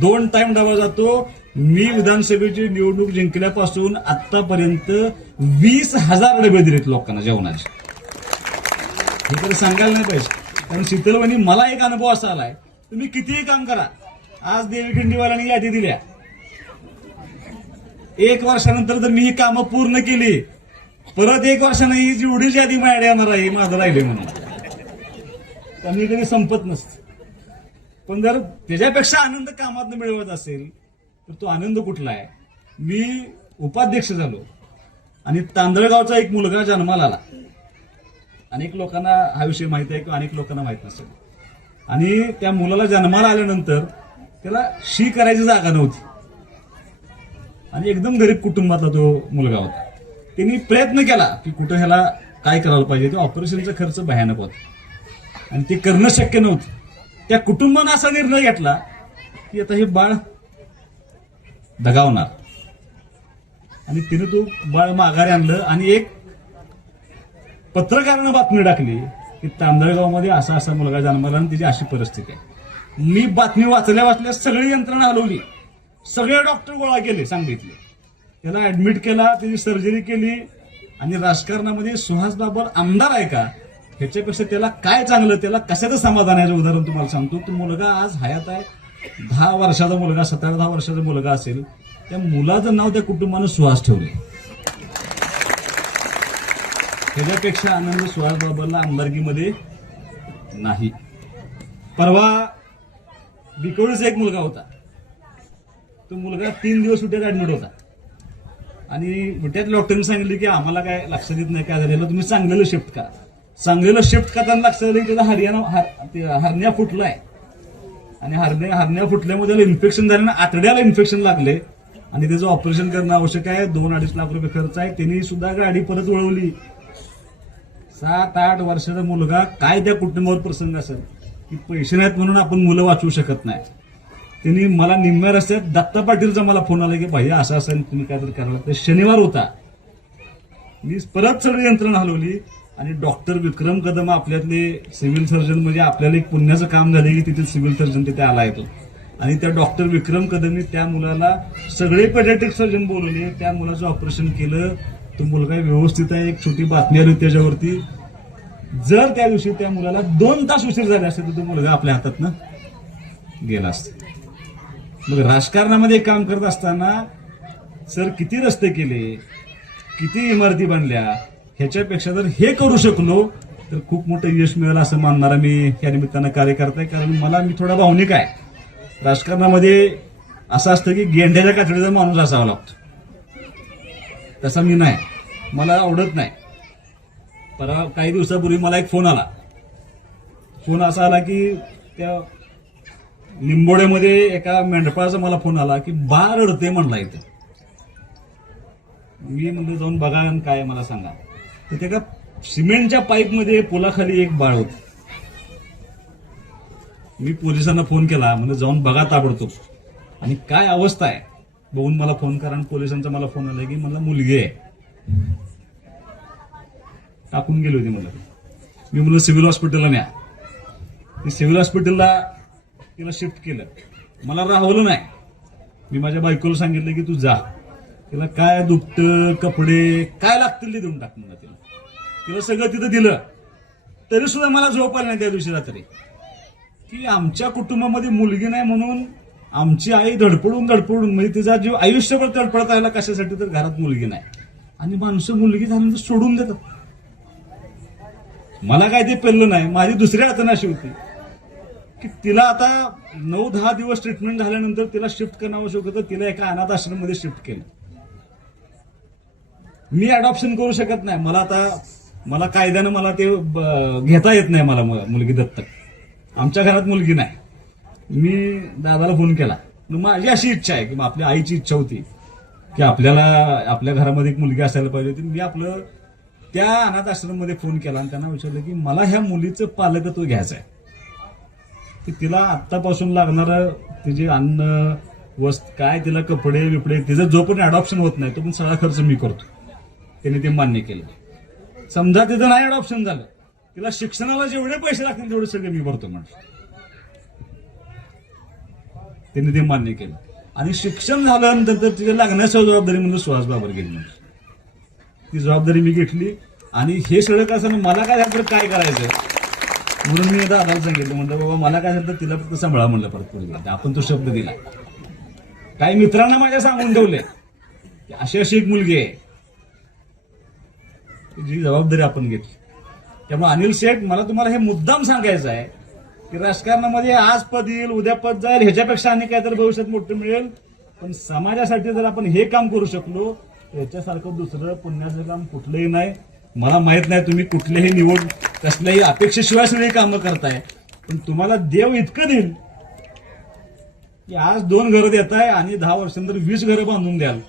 2 टाइम डबा जातो. मी विधानसभेची निवडणूक जिंकल्यापासून आतापर्यंत 20,000 डबे दिलेत लोकांना जेवणाचे. हे तरी सांगायला नाही पाहिजे. कारण शीतलवाणी मला एक अनुभव असा आलाय, तुम्ही कितीही काम करा. आज देवीखिंडीवाल्यांनी यादी दिल्या, 1 वर्षानंतर जर मी ही कामं पूर्ण केली, परत 1 वर्षानं ही जेवढीच यादी माझ्याकडे येणार आहे माझं राहिले म्हणून, त्यांनी कधी संपत नसतं. पण जर त्याच्यापेक्षा आनंद कामात मिळवत असेल तर तो आनंद कुठला आहे? मी उपाध्यक्ष झालो आणि तांदळगावचा एक मुलगा जन्माला आला. अनेक लोकांना हा विषय माहित आहे किंवा अनेक लोकांना माहित नसेल. आणि त्या मुलाला जन्माला आल्यानंतर त्याला शी करायची जागा नव्हती. आणि एकदम गरीब कुटुंबातला तो मुलगा होता. त्यांनी प्रयत्न केला की कुठं ह्याला काय करायला पाहिजे. ते ऑपरेशनचा खर्च भयानक होता आणि ते करणं शक्य नव्हतं. त्या कुटुंबानं असा निर्णय घेतला की आता हे बाळ दगावणार आणि तिने तो बाळ माघारी आणलं आणि एक पत्रकारानं बातमी टाकली की तांदळगावमध्ये असा असा मुलगा जन्माला आणि तिची अशी परिस्थिती आहे. मी बातमी वाचल्या सगळी यंत्रणा हलवली, सगळे डॉक्टर गोळा केले, सांगितले, त्याला ऍडमिट केला, त्याची सर्जरी केली. आणि राजकारणामध्ये सुहास बाबर आमदार आहे का ह्याच्यापेक्षा त्याला काय चांगलं, त्याला कशाचं समाधान आहे उदाहरण तुम्हाला सांगतो. तो मुलगा आज हयात आहे. 10 वर्षाचा मुलगा, 17-10 वर्षाचा मुलगा असेल, त्या मुलाचं नाव त्या कुटुंबानं सुहास ठेवले. त्याच्यापेक्षा आनंद सुहास बाबरला आमदारकीमध्ये नाही. परवा बिकोळीचा एक मुलगा होता. तो मुलगा 3 दिवस उट्यात ऍडमिट होता आणि उट्यात डॉक्टरने सांगितले की आम्हाला काय लक्षात येत नाही काय झालेलं, तुम्ही सांगलेलं शिफ्ट करा. सांगलेलं शिफ्ट करताना लक्षात आलं की त्याचा हरण्या फुटलाय आणि हरण्या फुटल्यामुळे त्याला इन्फेक्शन झालं, आतड्याला इन्फेक्शन लागले आणि त्याचं ऑपरेशन करणं आवश्यक आहे. 2-2.5 लाख रुपये खर्च आहे. त्यांनी सुद्धा गाडी परत वळवली. 7-8 वर्षाचा मुलगा, काय त्या कुटुंबावर प्रसंग असेल की पैसे नाहीत म्हणून आपण मुलं वाचवू शकत नाही. त्यांनी मला निम्म्या रस्त्यात दत्ता पाटीलचा मला फोन आला की भाई असं असेल, तुम्ही काहीतरी करायला. ते शनिवार होता. मी परत सगळी यंत्रणा हलवली आणि डॉक्टर विक्रम कदम आपल्यातले सिव्हिल सर्जन, म्हणजे आपल्याला एक पुण्याचं काम झालं की तिथे सिव्हिल सर्जन तिथे आला येतो. आणि त्या डॉक्टर विक्रम कदमने त्या मुलाला सगळे पेडियाट्रिक सर्जन बोलवले, त्या मुलाचं ऑपरेशन केलं. तो मुलगा व्यवस्थित आहे. एक छोटी बातमी आली त्याच्यावरती, जर त्या दिवशी त्या मुलाला 2 तास उशीर झाले असते तर तो मुलगा आपल्या हातातनं गेला असता. मग राजकारणामध्ये काम करत असताना सर किती रस्ते केले, किती इमारती बांधल्या, ह्याच्यापेक्षा जर हे करू शकलो तर खूप मोठं यश मिळेल असं मानणारा मी या निमित्तानं कार्यकर्ता आहे. कारण मी थोडा भावनिक आहे. राजकारणामध्ये असं असतं की गेंड्याच्या कातडीचा माणूस असावा लागतो, तसा मी नाही. मला आवडत नाही. परवा काही दिवसापूर्वी मला एक फोन आला. फोन असा आला की त्या लिंबोड्यामध्ये एका मेंढपाळाचा मला फोन आला की बाळ रडते म्हणला इथे. मी म्हणलं जाऊन बघा आणि काय मला सांगा. तर त्या सिमेंटच्या पाईपमध्ये पुलाखाली एक बाळ होतं. मी पोलिसांना फोन केला, म्हणजे जाऊन बघा ताबडतोब आणि काय अवस्था आहे बघून मला फोन करा. आणि पोलिसांचा मला फोन आला की मला मुलगी आहे, टाकून गेली होती मला. मी म्हणलं सिव्हिल हॉस्पिटलला न्या. सिव्हिल हॉस्पिटलला तिला शिफ्ट केलं. मला राहवलं नाही. मी माझ्या बायकोला सांगितलं की तू जा, तिला काय दुपटं कपडे काय लागतील ते देऊन टाक म्हणलं. तिला सगळं तिथं दिलं. तरी सुद्धा मला झोप आली नाही त्या दिवशी रात्री की आमच्या कुटुंबामध्ये मुलगी नाही म्हणून आमची आई धडपडून म्हणजे तिचा जीव आयुष्यभर तडपडत राहिला कशासाठी, तर घरात मुलगी नाही. आणि माणसं मुलगी झाल्यानंतर सोडून देतात. मला काय ते पेरलं नाही. माझी दुसरी अडचण अशी होती की तिला आता 9-10 दिवस ट्रीटमेंट झाल्यानंतर तिला शिफ्ट करणं आवश्यक होतं. तिला एका अनाथ आश्रममध्ये शिफ्ट केलं. मी अडॉप्शन करू शकत नाही. मला कायद्यानं मला ते घेता येत नाही. मला मुलगी दत्तक. आमच्या घरात मुलगी नाही. मी दादाला फोन केला. माझी अशी इच्छा आहे की आपल्या आईची इच्छा होती की आपल्याला आपल्या घरामध्ये एक मुलगी असायला पाहिजे होती. मी आपलं त्या अनाथ आश्रममध्ये फोन केला आणि त्यांना विचारलं की मला ह्या मुलीचं पालकत्व घ्यायचं आहे, की तिला आत्तापासून लागणारं तिचे अन्न वस्त्र काय, तिला कपडे बिपडे, तिचं जो पण अडॉप्शन होत नाही तो पण सगळा खर्च मी करतो. त्याने ते मान्य केलं. समजा तिथं नाही अडॉप्शन झालं, तिला शिक्षणाला जेवढे पैसे लागतील तेवढे सगळे मी भरतो म्हटलं. त्यांनी ते मान्य केलं. आणि शिक्षण झाल्यानंतर तर तिच्या लागण्याची जबाबदारी म्हणून सुहास बाबर घेतली. ती जबाबदारी मी घेतली. आणि हे सगळं कसं मला काय झालं काय करायचं म्हणून मी दादाला सांगितलं. म्हणलं बाबा मला काय झालं तर तिला फक्त सांभाळा म्हणलं. परत पुढे आपण तो शब्द दिला. काही मित्रांना माझ्या सांगून ठेवले की अशी एक मुलगी आहे, जी जबाबदारी आपण घेतली. त्यामुळे अनिल शेठ, मला तुम्हाला हे मुद्दाम सांगायचं आहे की राजकारणामध्ये आज पद येईल उद्या पद जाईल, ह्याच्यापेक्षा आणि काहीतरी भविष्यात मोठं मिळेल. पण समाजासाठी जर आपण हे काम करू शकलो याच्यासारखं दुसरं पुण्याचं काम कुठलंही नाही. मला माहित नाही तुम्ही कुठल्याही निवड कसल्याही अपेक्षेशिवाय सगळी कामं करताय, पण तुम्हाला देव इतकं देईल की आज 2 घरं देताय आणि 10 वर्षांनंतर 20 घरं बांधून द्याल.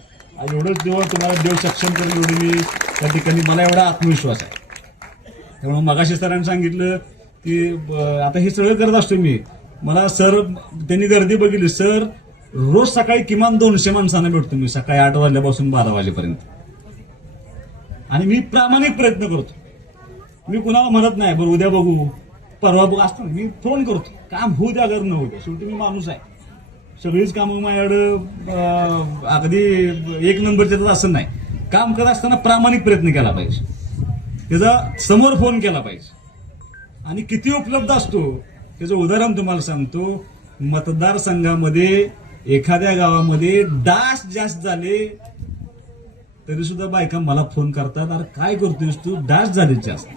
एवढंच तुम्हाला देव सक्षम करून एवढी मी त्या ठिकाणी मला एवढा आत्मविश्वास आहे. त्यामुळे मगाशी सरांनी सांगितलं की आता हे सगळं करत असतो मी. मला सर त्यांनी गर्दी बघितली. सर रोज सकाळी किमान 200 माणसांना भेटतो मी सकाळी 8 वाजल्यापासून 12 वाजेपर्यंत. आणि मी प्रामाणिक प्रयत्न करतो. मी कुणाला म्हणत नाही बरं उद्या बघू परवा बघू असतो. मी फोन करतो. काम होऊ द्या अगर न होऊ द्या. शेवटी मी माणूस आहे. सगळीच कामं माझ्याकडं अगदी एक नंबरचे तर असं नाही. काम करत असताना प्रामाणिक प्रयत्न केला पाहिजे. त्याचा समोर फोन केला पाहिजे. आणि किती उपलब्ध असतो त्याचं उदाहरण तुम्हाला सांगतो. मतदारसंघामध्ये एखाद्या गावामध्ये डास जास्त झाले तरी सुद्धा बायका मला फोन करतात, अरे काय करतोयस तू, डास झाले जास्त.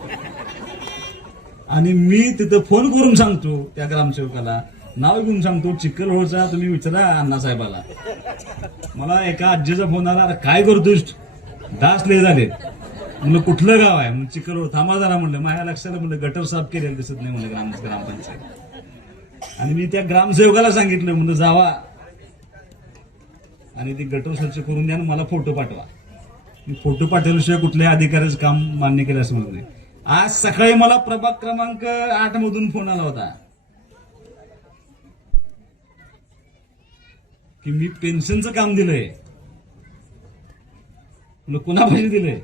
आणि मी तिथं फोन करून सांगतो त्या ग्रामसेवकाला, नाव घेऊन सांगतो चिखलहोळचा, तुम्ही विचारा अण्णासाहेबाला. मला एका आजीचा फोन आला, अरे काय करतोयस, डास लय झाले. म्हणलं कुठलं गाव आहे, म्हणून चिखलहोळ. थांबा जरा म्हणलं, माझ्या लक्षात म्हणलं गटर साफ केलेलं दिसत नाही म्हणलं ग्रामपंचायत. आणि मी त्या ग्रामसेवकाला सांगितलं म्हणलं जावा आणि ती गटर स्वच्छ करून द्या आणि मला फोटो पाठवा. मी फोटो पाठवल्याशिवाय कुठल्याही अधिकाऱ्याचं काम मान्य केलं असं म्हणत नाही. आज सकाळी मला प्रभाग क्रमांक 8 मधून फोन आला होता की मी पेन्शनचं काम दिलंय. म्हणलं कुणा पैसे दिलंय,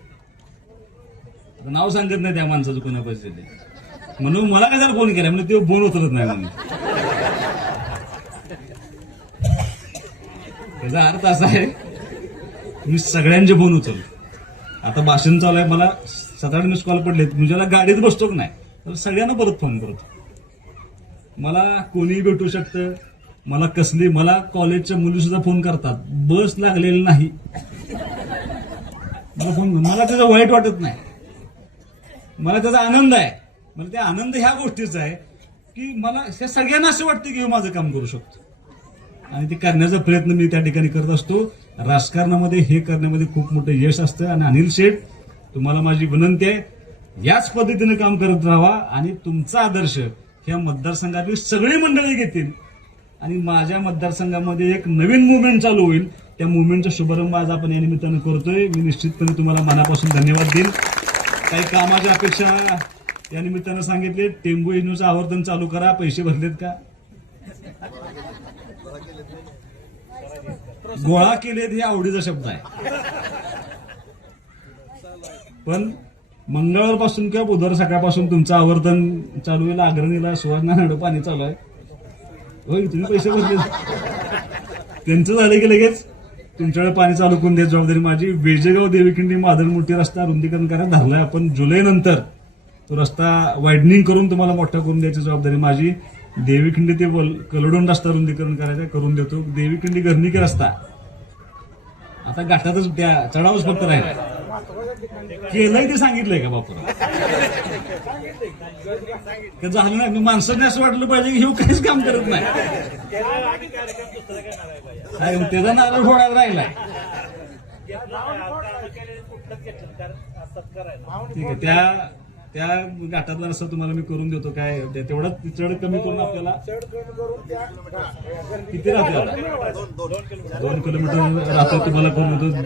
नाव सांगत नाही त्या माणसाचं कोणा पैसे दिले. म्हणून मला कशाला फोन केला, म्हणजे ते फोन उचलत नाही म्हणून. त्याचा अर्थ असा आहे मी सगळ्यांचे फोन उचलतो. आता भाषण चालू आहे, मला 7-8 मिस कॉल पडलेत, म्हणजे गाडीत बसतो की नाही तर सगळ्यांना परत फोन करतो. मला कोणीही भेटू शकतं. मला कॉलेजच्या मुली सुद्धा फोन करतात, बस लागलेली नाही मला फोन. मला त्याचं वाईट वाटत नाही, मला त्याचा आनंद आहे. मला ते आनंद ह्या गोष्टीचा आहे की मला हे सगळ्यांना असं वाटतं की माझं काम करू शकतो आणि ते करण्याचा प्रयत्न मी त्या ठिकाणी करत असतो. राजकारणामध्ये हे करण्यामध्ये खूप मोठं यश असतं. आणि अनिल शेठ, तुम्हाला माझी विनंती आहे, याच पद्धतीने काम करत राहावा आणि तुमचा आदर्श ह्या मतदारसंघातील सगळी मंडळी घेतील आणि माझ्या मतदारसंघामध्ये एक नवीन मुवमेंट चालू होईल. त्या मुवमेंटचा शुभारंभ आज आपण या निमित्तानं करतोय. मी निश्चितपणे तुम्हाला मनापासून धन्यवाद देईन. काही कामाच्या अपेक्षा या निमित्तानं सांगितले. टेंबू योजनेचं आवर्तन चालू करा. पैसे भरलेत का, गोळा केलेत हे आवडीचा शब्द आहे. पण मंगळवारपासून किंवा बुधवार सकाळपासून तुमचं आवर्तन चालू होईल. अग्रणीला सुवर्णा नाडू पाणी चालू आहे. होय, तुम्ही पैसे भरले, त्यांचं झालं की लगेच तुमच्याकडे पाणी चालू करून द्यायची जबाबदारी माझी. वेजेगाव देवीखिंडी मादरमोठी रस्ता रुंदीकरण करायला धरलाय आपण. जुलै नंतर तो रस्ता वायडनिंग करून तुम्हाला मोठा करून द्यायची जबाबदारी माझी. देवीखिंडी ते कलडोन रस्ता रुंदीकरण करायचा, करून देतो. देवीखिंडी घरणीकी रस्ता आता घाटातच त्या चढावच फक्त राहिला. केलंय ते सांगितलंय का बापूला, ते झालं नाही. माणसाने असं वाटलं पाहिजे की हे काहीच काम करत नाही, त्याचा नारळ फोडायला राहिलाय. ठीक आहे, त्या घाटातला रस्ता तुम्हाला मी करून देतो. काय तेवढं चढ कमी करून आपल्याला किती राहते, 2 किलोमीटर राहतो तुम्हाला करून देतो.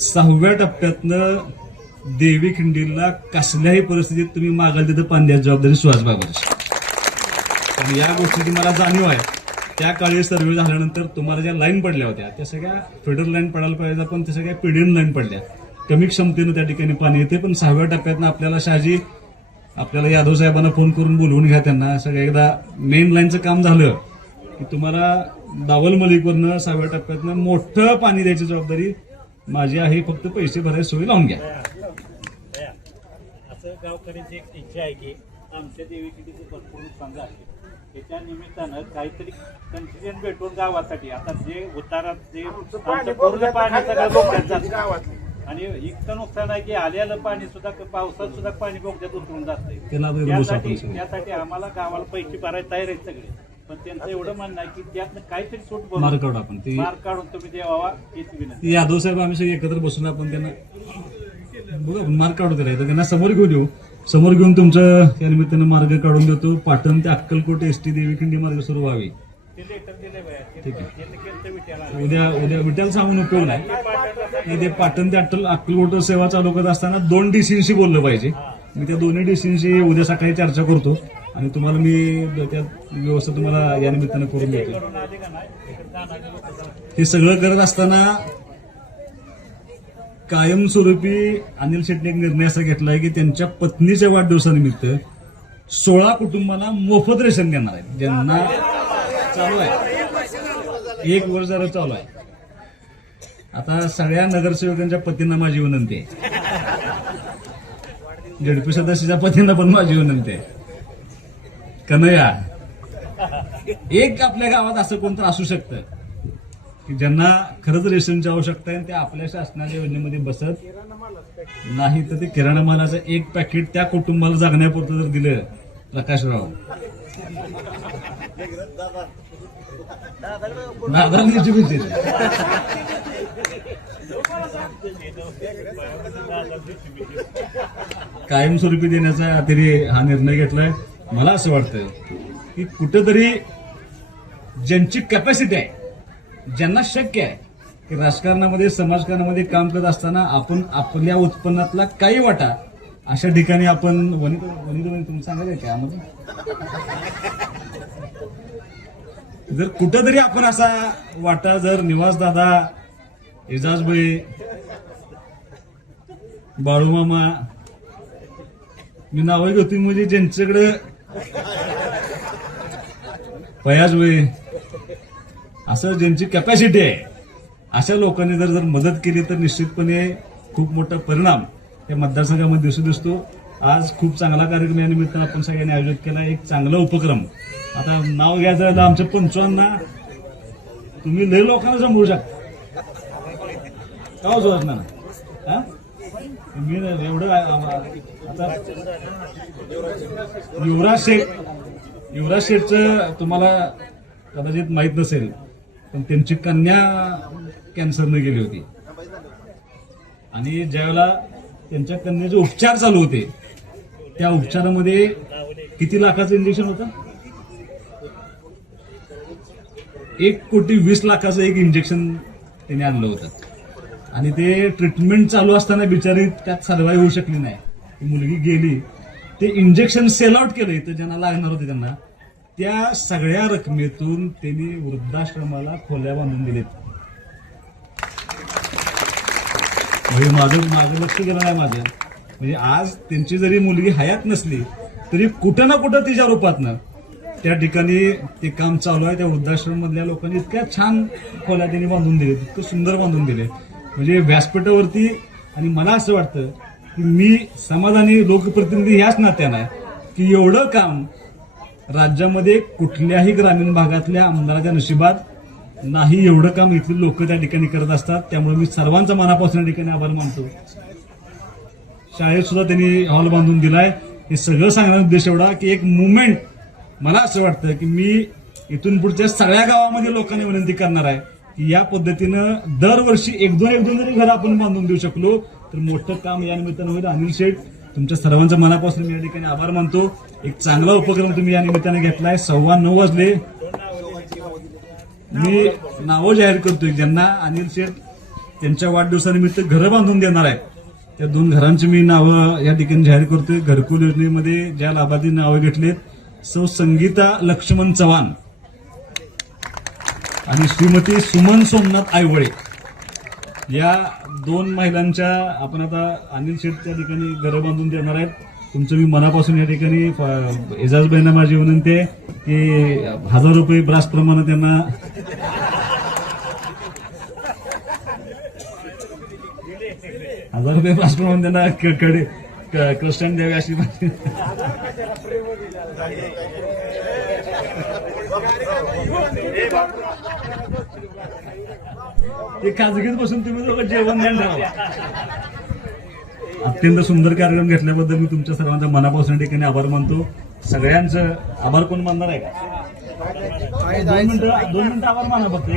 6व्या टप्प्यातनं देवीखिंडीला कसल्याही परिस्थितीत तुम्ही मागाल तिथं पाणी द्यायची जबाबदारी सुहास बाबाची. आणि या गोष्टीची मला जाणीव आहे. त्या काळी सर्व्हे झाल्यानंतर तुम्हाला ज्या लाईन पडल्या होत्या त्या सगळ्या फेडरल लाईन पडायला पाहिजे, पण त्या सगळ्या पीडीएन लाईन पडल्या. कमी क्षमतेनं त्या ठिकाणी पाणी येते. पण 6व्या टप्प्यातनं आपल्याला शहाजी, आपल्याला यादव साहेबांना फोन करून बोलवून घ्या. त्यांना सगळं एकदा मेन लाईनचं काम झालं की तुम्हाला दावल मलिकवरनं 6व्या टप्प्यातनं मोठं पाणी द्यायची जबाबदारी माझी आहे. फक्त पैसे भरायची सोय लावून घ्या. असं गावकऱ्यांची एक इच्छा आहे की आमच्या देवीखिंडीचं भरपूर नुकसान झाले, त्याच्या निमित्तानं काहीतरी कन्सेशन भेटून गावासाठी. आता जे उतारात जे आमचं पूर्ण पाणी सगळं बोगद्यात जातं आणि इतकं नुकसान आहे की आलेलं पाणी सुद्धा पावसात सुद्धा पाणी बोगद्यात उतरून जाते. त्यासाठी आम्हाला गावाला पैसे भरायला तयार आहेत सगळे, पण त्यांचं एवढं म्हणणं आहे की त्यातनं काहीतरी सूट मार्क काढू आपण, मार्क काढून तुम्ही द्यावा हीच विनंती. यादव साहेब आम्ही सगळे एकत्र बसून आपण त्यांना बघा मार्ग काढू दिला. त्यांना समोर घेऊन येऊ. समोर घेऊन तुमचं त्या निमित्तानं मार्ग काढून देतो. पाटण ते अक्कलकोट एसटी देवीखिंडी मार्ग सुरू व्हावी. ते लेटर दिले ठीक आहे. उद्या विठ्ठल सांगून उपयोग नाही. ते पाटण ते अक्कलकोट सेवा चालू करत असताना 2 डीसींशी बोललं पाहिजे. मी त्या दोन्ही डीसींशी उद्या सकाळी चर्चा करतो आणि तुम्हाला मी त्या व्यवस्था तुम्हाला या निमित्तानं करून देतो. हे सगळं करत असताना कायमस्वरूपी अनिल शेट्टी एक निर्णय असा घेतलाय की त्यांच्या पत्नीच्या वाढदिवसानिमित्त 16 कुटुंबांना मोफत रेशन देणार आहे. ज्यांना चालू आहे 1 वर्ष जरा चालू आहे. आता सगळ्या नगरसेवकांच्या पतींना माझी विनंती आहे, झडपी सदस्याच्या पतींना पण माझी विनंती आहे. कन्हैया, एक आपल्या गावात असं कोणतं असू शकतं की ज्यांना खरंच रेशनची आवश्यकता आहे, ते आपल्या शासनाच्या योजनेमध्ये बसत नाही, तर ते किराणा मालाचं 1 पॅकेट त्या कुटुंबाला जगण्यापुरतं जर दिलं, प्रकाशराव नादानीची भीती. कायमस्वरूपी देण्याचा तरी हा निर्णय घेतलाय. मला असं वाटतं की कुठेतरी ज्यांची कॅपॅसिटी आहे, ज्यांना शक्य आहे की राजकारणामध्ये समाजकारणामध्ये काम करत असताना आपण आपल्या उत्पन्नातला काही वाटा अशा ठिकाणी आपण वनित तुम्ही सांगायचं काय आम्हाला, जर कुठंतरी आपण असा वाटा जर निवासदादा, एजाजभाई, बाळूमामा, मी नावं घेतो म्हणजे ज्यांच्याकडे फयाजभाई असं ज्यांची कॅपॅसिटी आहे, अशा लोकांनी जर मदत केली तर निश्चितपणे खूप मोठा परिणाम या मतदारसंघामध्ये दिसतो. आज खूप चांगला कार्यक्रम या निमित्तानं आपण सगळ्यांनी आयोजित केला. एक चांगला उपक्रम. आता नाव घ्यायचं झालं आमच्या पंचवांना, तुम्ही लय लोकांना समजू शकता का वाटणार ना. मी एवढं आता युवराज शेठचं तुम्हाला कदाचित माहित नसेल, पण त्यांची कन्या कॅन्सरने गेली होती आणि ज्यावेळेला त्यांच्या कन्याचे उपचार चालू होते, त्या उपचारामध्ये किती लाखाचं इंजेक्शन होतं? 1,20,00,000 एक इंजेक्शन त्यांनी आणलं होतं आणि ते ट्रीटमेंट चालू असताना बिचारी त्यात सर्वाईव्ह होऊ शकली नाही. ती मुलगी गेली, ते इंजेक्शन सेल आउट केलं तर ज्यांना लागणार होते त्यांना, त्या सगळ्या रकमेतून त्यांनी वृद्धाश्रमाला खोल्या बांधून दिलेत. म्हणजे माझं लक्ष गेलं नाही माझं, म्हणजे आज त्यांची जरी मुलगी हयात नसली तरी कुठं ना कुठं तिच्या रूपातनं त्या ठिकाणी ते काम चालू आहे. त्या वृद्धाश्रम मधल्या लोकांनी इतक्या छान खोल्या त्यांनी बांधून दिले, इतकं सुंदर बांधून दिले म्हणजे व्यासपीठावरती. आणि मला असं वाटतं की मी समाधानी लोकप्रतिनिधी ह्याच नात्यानं आहे की एवढं काम राज्यामध्ये कुठल्याही ग्रामीण भागातल्या आमदाराच्या नशिबात नाही. एवढं काम इथले लोक त्या ठिकाणी करत असतात. त्यामुळे मी सर्वांचा मनापासून या ठिकाणी आभार मानतो. शाळेत सुद्धा त्यांनी हॉल बांधून दिलाय. हे सगळं सांगण्याचा उद्देश एवढा की एक मुवमेंट, मला असं वाटतं की मी इथून पुढच्या सगळ्या गावामध्ये लोकांनी विनंती करणार आहे की या पद्धतीनं दरवर्षी एक दोन जरी घर आपण बांधून देऊ शकलो तर मोठं काम या निमित्तानं होईल. अनिल शेठ, तुमच्या सर्वांच्या मनापासून मी या ठिकाणी आभार मानतो. एक चांगला उपक्रम तुम्ही या निमित्ताने घेतलाय. 9:15 वाजले. मी नावं जाहीर करतोय ज्यांना अनिल शेठ त्यांच्या वाढदिवसानिमित्त घरं बांधून देणार आहेत. त्या 2 घरांची मी नावं या ठिकाणी जाहीर करतोय. घरकुल योजनेमध्ये ज्या लाभार्थी नावं घेतलेत, सौ संगीता लक्ष्मण चव्हाण आणि श्रीमती सुमन सोमनाथ आयवळे, या 2 महिलांच्या आपण आता अनिल शेठ त्या ठिकाणी घरं बांधून देणार आहेत. तुमचं मी मनापासून या ठिकाणी एजाजबाईंना माझी विनंती आहे की 1000 रुपये ब्रासप्रमाणे त्यांना ₹1000 ब्रासप्रमाणे त्यांना कृष्ण द्यावे अशी ते खाजगीत बसून तुम्ही दोघं जेवण द्याल राहा. अत्यंत सुंदर कार्यक्रम घेतल्याबद्दल मी तुमच्या सर्वांच्या मनापासून ठिकाणी आभार मानतो. सगळ्यांचं आभार कोण मानणार आहे का? 2 मिनिटं आभार माना फक्त.